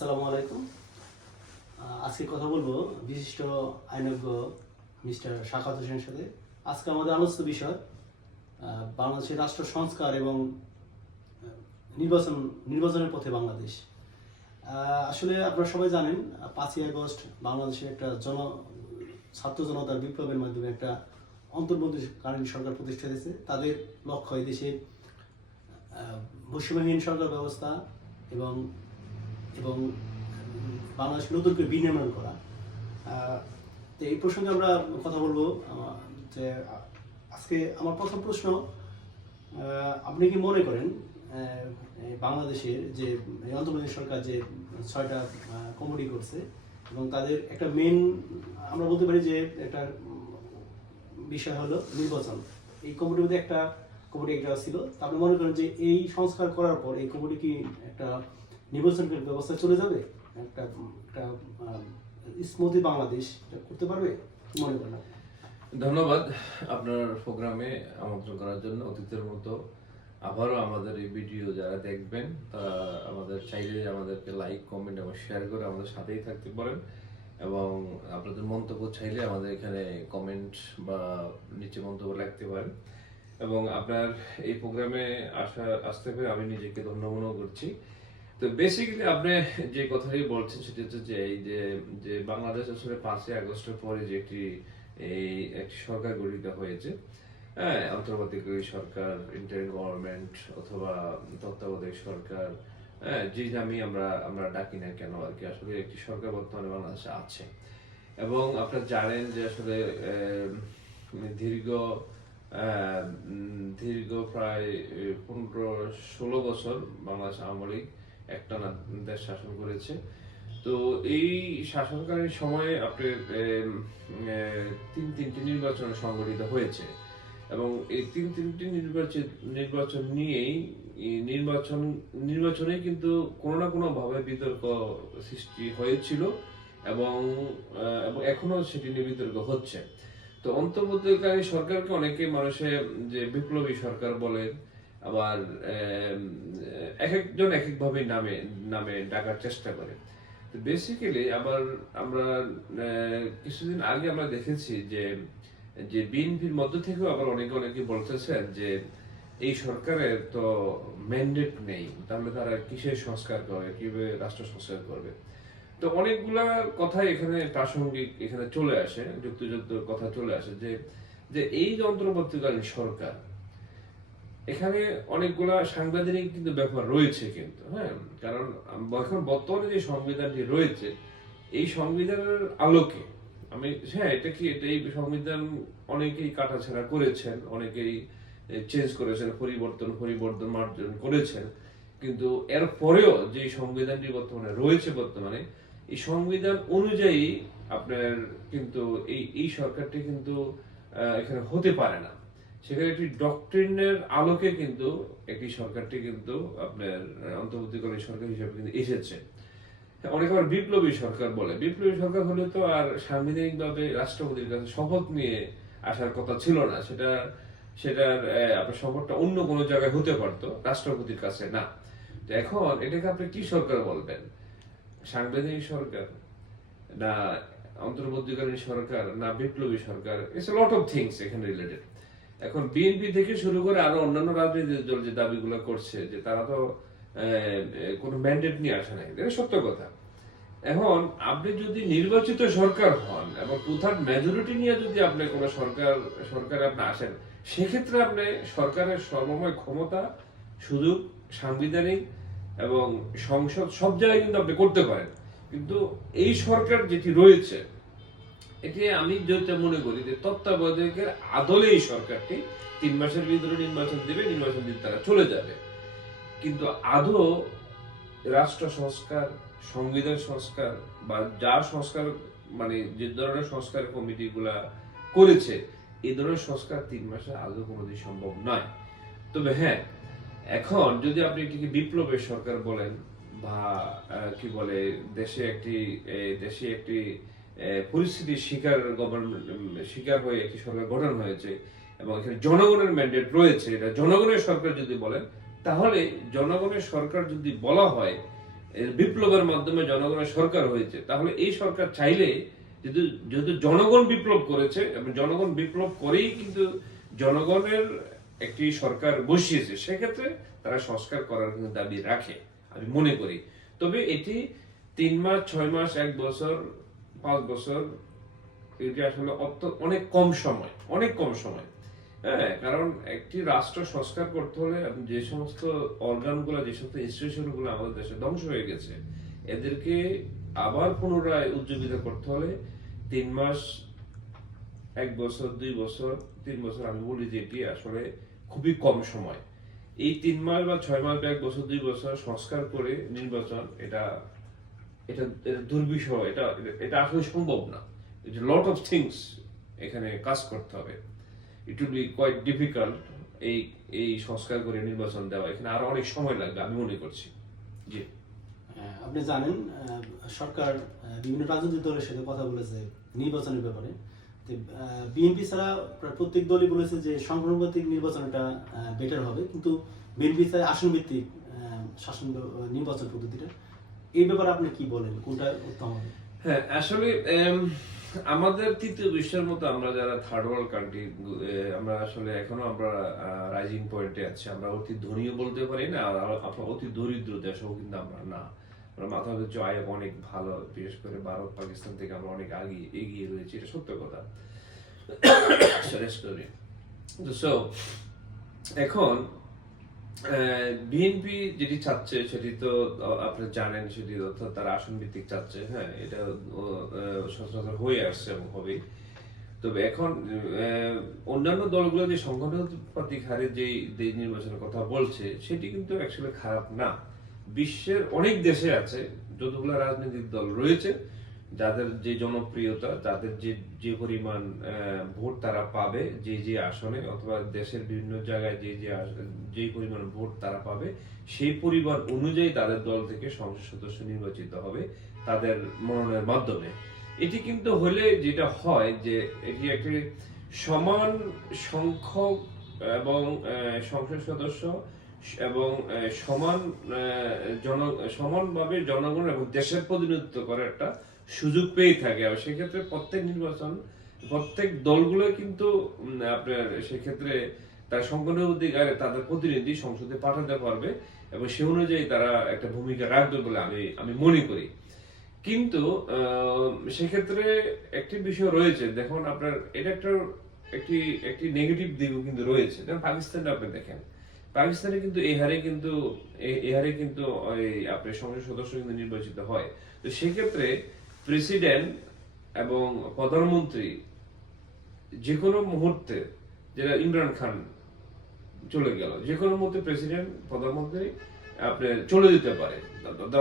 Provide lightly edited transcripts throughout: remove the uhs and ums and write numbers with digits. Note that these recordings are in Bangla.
আসসালামু আলাইকুম। আজকে কথা বলবো বিশিষ্ট আইনজ্ঞ মিস্টার শাখাত হোসেনের সাথে। আজকে আমাদের আলোচ্য বিষয় বাংলাদেশের রাষ্ট্র সংস্কার এবং নির্বাচনের পথে বাংলাদেশ। আসলে আপনারা সবাই জানেন 5ই আগস্ট বাংলাদেশের একটা ছাত্র জনতার বিপ্লবের মাধ্যমে একটা অন্তর্বর্তীকালীন সরকার প্রতিষ্ঠা হয়েছে। তাদের লক্ষ্য এই দেশে বৈষম্যহীন সরকার ব্যবস্থা এবং এবং বাংলাদেশ নতুন করে বিনির্মাণ করা। তো এই প্রসঙ্গে আমরা কথা বলবো। যে আজকে আমার প্রথম প্রশ্ন, আপনি কি মনে করেন বাংলাদেশের যে অন্তর্বর্তী সরকার যে 6টা কমিটি করছে এবং তাদের একটা মেন আমরা বলতে পারি যে একটা বিষয় হলো নির্বাচন, এই কমিটির মধ্যে একটা কমিটি ছিল, আপনি মনে করেন যে এই সংস্কার করার পর এই কমিটি কি একটা নির্বাচনের ব্যবস্থা চলে যাবে, একটা একটা স্মুথি বাংলাদেশ করতে পারবে মনে করেন? ধন্যবাদ আপনার প্রোগ্রামে আমন্ত্রণ করার জন্য। অতীতের মতো আবারও আমাদের এই ভিডিও যারা দেখবেন তারা আমাদের চাইলে আমাদেরকে লাইক, কমেন্ট এবং শেয়ার করে আমাদের সাথেই থাকতে পারেন এবং আপনাদের মন্তব্য চাইলে আমাদের এখানে কমেন্ট বা নিচে মন্তব্য লিখতে পারেন। এবং আপনার এই প্রোগ্রামে আসতে পেরে আমি নিজেকে ধন্য মনে করছি। তো বেসিক্যালি আপনি যে কথাই বলছেন সেটা হচ্ছে যে এই যে বাংলাদেশ আসলে 5ই আগস্টের পরে যে একটি সরকার গঠিত হয়েছে, হ্যাঁ, অন্তর্বর্তীকালীন সরকার, ইন্টারিম গভর্নমেন্ট অথবা তত্ত্বাবধায়ক সরকার, হ্যাঁ, যে নামই আমরা ডাকি না কেন আর কি, আসলে একটি সরকার বর্তমানে বাংলাদেশে আছে। এবং আপনারা জানেন যে আসলে দীর্ঘ প্রায় 15-16 বছর বাংলাদেশ আওয়ামী লীগ একটানা দেশ শাসন করেছে। তো এই শাসনকালীন সময়ে আপনার তিনটি নির্বাচন সংগঠিত হয়েছে এবং এই তিনটি নির্বাচন নিয়েই নির্বাচনে কিন্তু কোনো না কোনো ভাবে বিতর্ক সৃষ্টি হয়েছিল এবং এখনো সেটি নিয়ে বিতর্ক হচ্ছে। তো অন্তর্বর্তীকালীন সরকারকে অনেকে মানুষে যে বিপ্লবী সরকার বলে, আবার এক একজন এক একভাবে নামে ডাকার চেষ্টা করে। তো বেসিক্যালি আবার আমরা কিছুদিন আগে আমরা দেখেছি যে বিএনপির মধ্য থেকেও আবার অনেকে বলতেছেন যে এই সরকারের তো ম্যান্ডেট নেই, তাহলে তারা কিসের সংস্কার করবে, কিভাবে রাষ্ট্র সংস্কার করবে। তো অনেকগুলা কথা এখানে প্রাসঙ্গিক এখানে চলে আসে, যুক্তিযুক্ত কথা চলে আসে যে এই যে অন্তর্বর্তীকালীন সরকার, এখানে অনেকগুলা সাংবিধানিক কিন্তু ব্যাপার রয়েছে কিন্তু, হ্যাঁ, কারণ এখন বর্তমানে যে সংবিধানটি রয়েছে এই সংবিধানের আলোকে এই সংবিধান অনেকেই কাটাছেঁড়া করেছেন, অনেকেই চেঞ্জ করেছেন, পরিবর্তন মার্জন করেছেন, কিন্তু এর পরেও যে সংবিধানটি বর্তমানে এই সংবিধান অনুযায়ী আপনার কিন্তু এই সরকারটি কিন্তু এখানে হতে পারে না। সেখানে একটি ডক্ট্রিনের আলোকে কিন্তু একটি সরকারটি কিন্তু আপনার অন্তর্বর্তীকালীন সরকার হিসেবে কিন্তু এসেছে। অনেকে আবার বিপ্লবী সরকার বলে, বিপ্লবী সরকার হলে তো আর সাংবিধানিক ভাবে রাষ্ট্রপতির কাছে শপথ নিয়ে আসার কথা ছিল না, সেটার আপনার শপথটা অন্য কোনো জায়গায় হতে পারতো, রাষ্ট্রপতির কাছে না। তো এখন এটাকে আপনি কি সরকার বলবেন? সাংবিধানিক সরকার না অন্তর্বর্তীকালীন সরকার না বিপ্লবী সরকার? It's a lot of things এখানে রিলেটেড। এখন বিএনপি থেকে শুরু করে আরো অন্যান্য রাজনৈতিক দল যে দাবিগুলো করছে যে তারা তো কোনো ম্যান্ডেট নিয়ে আসে নাই, এটা সত্য কথা। এখন আপনি যদি নির্বাচিত সরকার হন এবং 2/3 মেজরিটি নিয়ে যদি আপনি কোনো সরকার আপনি আসেন, সেক্ষেত্রে আপনি সরকারের সর্বময় ক্ষমতা, সুযোগ, সাংবিধানিক এবং সংসদ সব জায়গায় কিন্তু আপনি করতে পারেন। কিন্তু এই সরকার যেটি রয়েছে এটি আমি যেটা মনে করি যে তত্ত্বাবধায়কের আদলে এই সরকারটি 3 মাসের ভিতরে নির্বাচন দিয়ে তারা চলে যাবে। কিন্তু আদৌ রাষ্ট্র সংস্কার, সংবিধান সংস্কার বা যা সংস্কার মানে যে ধরনের সংস্কার কমিটি গুলা করেছে, এই ধরনের সংস্কার 3 মাসে আদৌ কোনোদিন সম্ভব নয়। তবে হ্যাঁ, এখন যদি আপনি এটিকে বিপ্লবের সরকার বলেন বা কি বলে দেশে একটি পরিস্থিতির শিকার হয়ে একটি সরকার গঠন হয়েছে এবং এখানে জনগণের ম্যান্ডেট রয়েছে, এটা জনগণের সরকার যদি বলেন, তাহলে জনগণের সরকার যদি বলা হয় বিপ্লবের মাধ্যমে জনগণের সরকার হয়েছে, তাহলে এই সরকার চাইলে যেহেতু যেহেতু জনগণ বিপ্লব করেছে এবং জনগণ বিপ্লব করেই কিন্তু জনগণের একটি সরকার বসিয়েছে, সেক্ষেত্রে তারা সংস্কার করার কিন্তু দাবি রাখে আমি মনে করি। তবে এটি 3 মাস 6 মাস 1 বছর 5 বছর এটি আসলে অনেক কম সময়, অনেক কম সময়। হ্যাঁ, কারণ একটি রাষ্ট্র সংস্কার করতে হলে যে সমস্ত অর্গানগুলো, যে সমস্ত ইনস্টিটিউশনগুলো আমাদের দেশে ধ্বংস হয়ে গেছে, এদেরকে আবার পুনরায় উজ্জীবিত করতে হলে 3 মাস 1 বছর 2 বছর 3 বছর, আমি বলি যে এটি আসলে খুবই কম সময়। এই 3 মাস বা 6 মাস বা 1 বছর 2 বছর সংস্কার করে নির্বাচন, এটা এটা এটা দুর্বিষহ, এটা এটা আসলে সম্ভব না। লট অফ থিংস এখানে কাজ করতে হবে। It will be quite difficult এই এই সংস্কার করে নির্বাচন দেওয়া, এখানে আরো অনেক সময় লাগবে আমি মনে করছি। জি, আপনি জানেন সরকার বিভিন্ন রাজনৈতিক দলের সাথে কথা বলেছে নির্বাচনের ব্যাপারে। বিএনপি ছাড়া প্রায় প্রত্যেক দলই বলেছে যে সংখ্যানুপাতিক নির্বাচনটা বেটার হবে, কিন্তু বিএনপি ছাড়া আসন ভিত্তিক শাসন নির্বাচন পদ্ধতিটা, এই ব্যাপারে আপনি কি বলেন, কোনটা উত্তম হবে? হ্যাঁ, আসলে আমাদের তৃতীয় বিশ্বের মতো আমরা যারা থার্ড ওয়ার্ল্ড কান্ট্রি, আমরা আসলে এখনো আমরা রাইজিং পয়েন্টে আছি। আমরা অতি ধনীও বলতে পারি না, আর আপনার অতি দরিদ্র দেশও কিন্তু আমরা না। আমরা মাথা পিছু আয় অনেক ভালো, বিশেষ করে ভারত পাকিস্তান থেকে আমরা অনেক এগিয়ে রয়েছি, এটা সত্য কথা। সো এখন বিএনপি যেটি চাচ্ছে সেটি তো আপনি জানেন, সেটি অর্থাৎ তারা আসন ভিত্তিক চাচ্ছে। হ্যাঁ, এটা সচরাচর হয়ে আসছে এবং হবে। তবে এখন অন্যান্য দলগুলো যে সংখ্যানুপাতিক হারে যে নির্বাচনের কথা বলছে, সেটি কিন্তু অ্যাকচুয়ালি খারাপ না। বিশ্বের অনেক দেশে আছে যতগুলো রাজনৈতিক দল রয়েছে, যাদের যে জনপ্রিয়তা, যাদের যে পরিমাণ ভোট তারা পাবে যে আসনে, অথবা দেশের বিভিন্ন জায়গায় যে পরিমাণ ভোট তারা পাবে, সেই পরিমাণ অনুযায়ী তাদের দল থেকে সংসদ সদস্য নির্বাচিত হবে তাদের মনোনয়নের মাধ্যমে। এটি কিন্তু হলে যেটা হয় যে এটি একটি সমান সংখ্যক এবং সংসদ সদস্য এবং সমানভাবে জনগণ এবং দেশের প্রতিনিধিত্ব করার একটা সুযোগ পেয়ে থাকে। আর সেক্ষেত্রে প্রত্যেক দলগুলো কিন্তু আপনার সেক্ষেত্রে তার সংখ্যানুপাতিকারে তাদের প্রতিনিধি সংসদে পাঠাতে পারবে এবং সে অনুযায়ী তারা একটা ভূমিকা রাখবে বলে আমি মনে করি। কিন্তু সেক্ষেত্রে একটি বিষয় রয়েছে, দেখুন আপনার এটা একটি নেগেটিভ দিকও কিন্তু রয়েছে। যেমন পাকিস্তানে আপনি দেখেন, পাকিস্তানে কিন্তু এই হারে কিন্তু আপনার সংসদ সদস্য কিন্তু নির্বাচিত হয়। তো সেক্ষেত্রে প্রেসিডেন্ট এবং প্রধানমন্ত্রী যে কোনো মুহূর্তে, যেটা ইমরান খান চলে গেল, যে কোনো মুহূর্তে প্রেসিডেন্ট প্রধানমন্ত্রী আপনি চলে যেতে পারে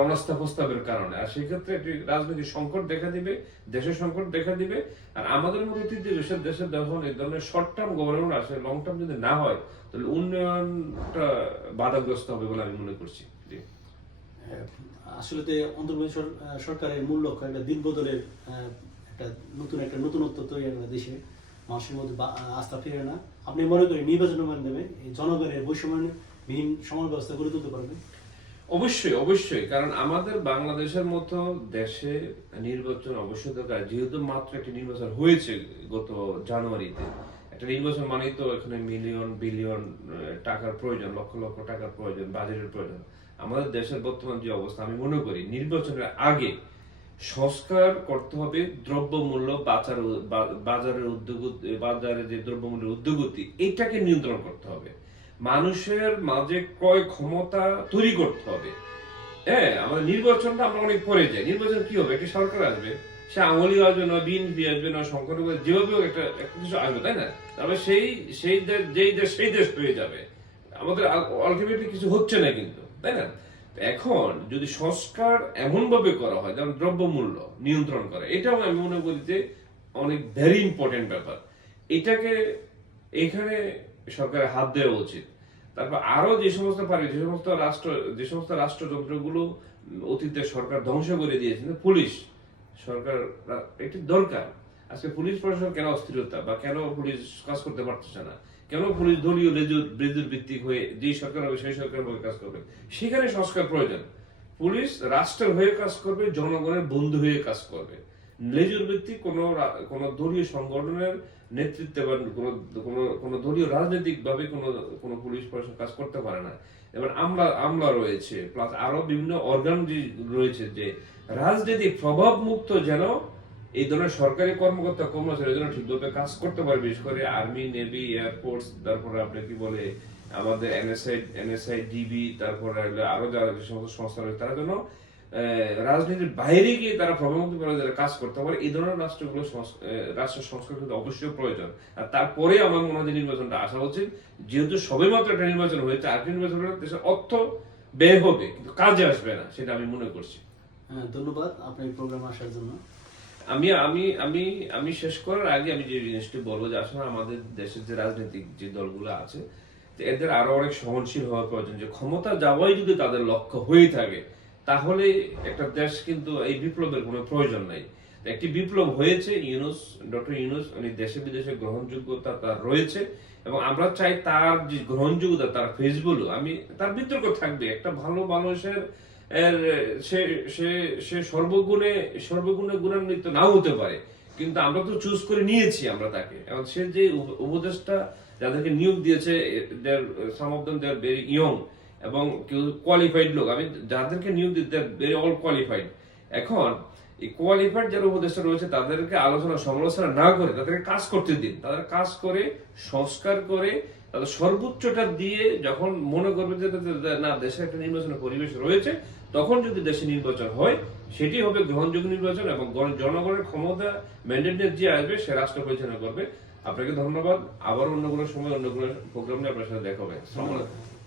অনাস্থা প্রস্তাবের কারণে। আর সেক্ষেত্রে একটি রাজনৈতিক সংকট দেখা দিবে, দেশের সংকট দেখা দিবে। আর আমাদের মতো তৃতীয় দেশের যখন এই ধরনের শর্ট টার্ম গভর্নমেন্ট আসে, লং টার্ম যদি না হয়, তাহলে উন্নয়নটা বাধাগ্রস্ত হবে বলে আমি মনে করছি। আসলে তো অন্তর্বর্তী সরকারের মূল লক্ষ্য একটা দিন বদলের, একটা নতুনত্ব তৈরি করা, দেশে মানুষের মধ্যে আস্থা ফিরে না। আপনি মনে করেন নির্বাচনের মাধ্যমে জনগণের বৈষম্যহীন সমাজ ব্যবস্থা গড়ে তুলতে পারবে? অবশ্যই, কারণ আমাদের বাংলাদেশের মতো দেশে নির্বাচন অবশ্যই দরকার। যেহেতু মাত্র একটি নির্বাচন হয়েছে গত জানুয়ারিতে, একটা নির্বাচন মানেই তো এখানে মিলিয়ন বিলিয়ন টাকার প্রয়োজন, লক্ষ লক্ষ টাকার প্রয়োজন, বাজেটের প্রয়োজন। আমাদের দেশের বর্তমান যে অবস্থা, আমি মনে করি নির্বাচনের আগে সংস্কার করতে হবে। দ্রব্যমূল্য, বাজারে যে দ্রব্যমূল্যের ঊর্ধ্বগতি, এটাকে নিয়ন্ত্রণ করতে হবে। মানুষের মাঝে ক্রয় ক্ষমতা তৈরি করতে হবে। হ্যাঁ, আমাদের নির্বাচনটা আমরা অনেক পরে যাই। নির্বাচন কি হবে? একটি সরকার আসবে, সে আওয়ামী লীগ আসবে না, বিএনপি আসবে না, সংখ্যালঘু যেভাবে একটা কিছু আসবে, তাই না? তারপরে যেই দেশ হয়ে যাবে। আমাদের আলটিমেটলি কিছু হচ্ছে না কিন্তু, তাই না? এখন যদি সংস্কার এমন ভাবে করা হয়, যেমন দ্রব্যমূল্য নিয়ন্ত্রণ করা, এটাও আমি মনে করি যে অনেক ভেরি ইম্পর্টেন্ট ব্যাপার। এটাকে এখানে সরকারের হাত দেওয়া উচিত। তারপর আরো যে সমস্ত রাষ্ট্রযন্ত্রগুলো অতীতে সরকার ধ্বংস করে দিয়েছে, পুলিশ সরকার এটি দরকার। আজকে পুলিশ প্রশাসন কেন অস্থিরতা, বা কেন পুলিশ কাজ করতে পারতেছে না, কেন পুলিশ দলীয় লেজুর ভিত্তিক হয়ে যেই সরকার হবে সেই সরকার কাজ করবে, সেখানে সংস্কার প্রয়োজন। পুলিশ রাষ্ট্রের হয়ে কাজ করবে, জনগণের বন্ধু হয়ে কাজ করবে। লেজুর ভিত্তিক কোন দলীয় সংগঠনের নেতৃত্বে বা কোন দলীয় রাজনৈতিক ভাবে কোন পুলিশ প্রশাসন কাজ করতে পারে না। এবার আমলা রয়েছে, প্লাস আরো বিভিন্ন অর্গান রয়েছে, যে রাজনৈতিক প্রভাব মুক্ত যেন এই ধরনের সরকারি কর্মকর্তা কর্মচারী যেন ঠিকভাবে কাজ করতে পারে, বিশেষ করে আর্মি, নেভি, এয়ারফোর্স, তারপরে আপনি কি বলে আমাদের এনএসআই, ডিবি, তারপরে আরো যারা যে সমস্ত সংস্থা রয়েছে, তারা যেন রাজনীতির বাইরে গিয়ে তারা প্রভাবমুক্ত কাজ করতে পারে। এই ধরনের রাষ্ট্র সংস্কার কিন্তু অবশ্যই প্রয়োজন। আর তারপরে আমার মনে হয় নির্বাচনটা আসা উচিত, যেহেতু সবেমাত্র একটা নির্বাচন হয়েছে, আরেকটা নির্বাচন হলে দেশের অর্থ ব্যয় হবে কিন্তু কাজে আসবে না, সেটা আমি মনে করছি। হ্যাঁ, ধন্যবাদ আপনার এই প্রোগ্রামে আসার জন্য। আমি শেষ করার আগে আমি যে জিনিসটি বলবো, যে আসলে আমাদের দেশের যে রাজনৈতিক যে দলগুলো আছে, এদের আরো অনেক সহনশীল হওয়া প্রয়োজন। যে ক্ষমতা যাওয়াই যদি তাদের লক্ষ্য হয়ে থাকে, তাহলে একটা দেশ কিন্তু এই বিপ্লবের কোনো প্রয়োজন নাই। একটি বিপ্লব হয়েছে, ডক্টর ইউনূস উনি দেশে বিদেশে গ্রহণযোগ্যতা তার রয়েছে, এবং আমরা চাই তার যে গ্রহণযোগ্যতা, তার ফেসবুক, তার বিতর্ক থাকবে। একটা ভালো মানুষের সে সর্বগুণে গুণান্বিত নাও হতে পারে, কিন্তু আমরা তো চুজ করে নিয়েছি আমরা তাকে। এবং সে যে উপদেষ্টা যাদেরকে নিয়োগ দিয়েছে, some of them they are very young এবং কেউ কোয়ালিফাইড লোক। আমি যাদেরকে নিয়োগ দিতে ভেরি অল কোয়ালিফাইড। এখন এই কোয়ালিফাইড যারা উপদেষ্টা রয়েছে, তাদেরকে আলোচনা সমালোচনা না করে তাদেরকে কাজ করতে দিন। তাদের কাজ করে, সংস্কার করে, তাদের সর্বোচ্চটা দিয়ে যখন মনে করবে যে না, দেশে একটা নির্বাচনের পরিবেশ রয়েছে, তখন যদি দেশে নির্বাচন হয়, সেটি হবে গ্রহণযোগ্য নির্বাচন, এবং জনগণের ক্ষমতা ম্যান্ডেট নিয়ে যে আসবে সে রাষ্ট্র পরিচালনা করবে। আপনাকে ধন্যবাদ। আবার অন্য কোনো সময় অন্য কোনো প্রোগ্রাম নিয়ে আপনার সাথে দেখা হবে। আসসালামু আলাইকুম।